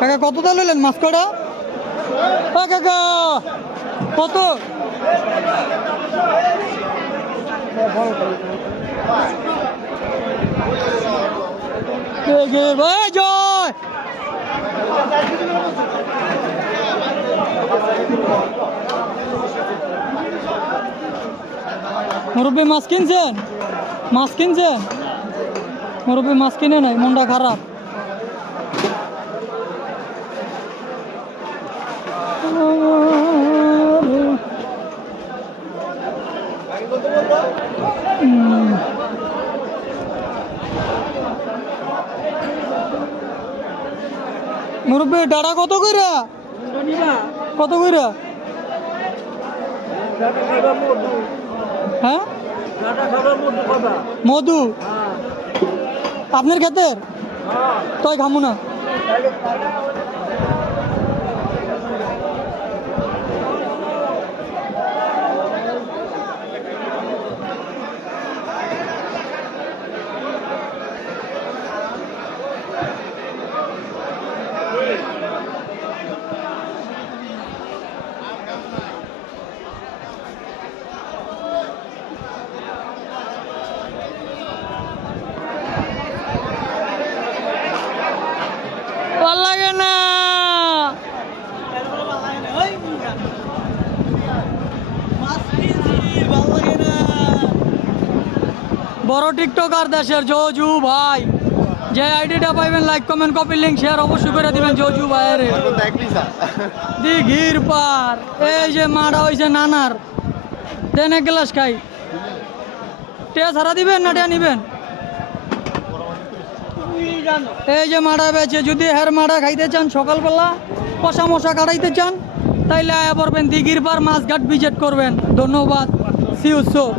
কাকা কত দা লইলেন মাছ কটা? কাকা কত? জয় মুরব্বী মাছ কিনছেন? মাছ কিনছেন? মুরব্বী মাছ কিনে নাই, মনটা খারাপ। মুরব্বী ডাটা কত কইরা? কত কইরা? হ্যাঁ মধু আপনার ক্ষেতের? তাই খামু না। ভাল লাগে না, বড় টিকটকার দেশের জজু ভাই, যে আইডিটা পাইবেন like comment copy link share অবশ্যই করে দিবেন জজু ভাইয়ের। দিঘির পার এই যে মাটা হয়েছে নানার, দেন এক গ্লাস খাই। টিয়া ছাড়া দিবেন না টিয়া নিবেন? এই যে মাড়া বেছে, যদি হের মাড়া খাইতে চান সকালবেলা কষা মশা কাটাইতে চান তাইলে আয়া পড়বেন দিঘির পার, মাছঘাট ভিজিট করবেন। ধন্যবাদ, সি ইউ সুন।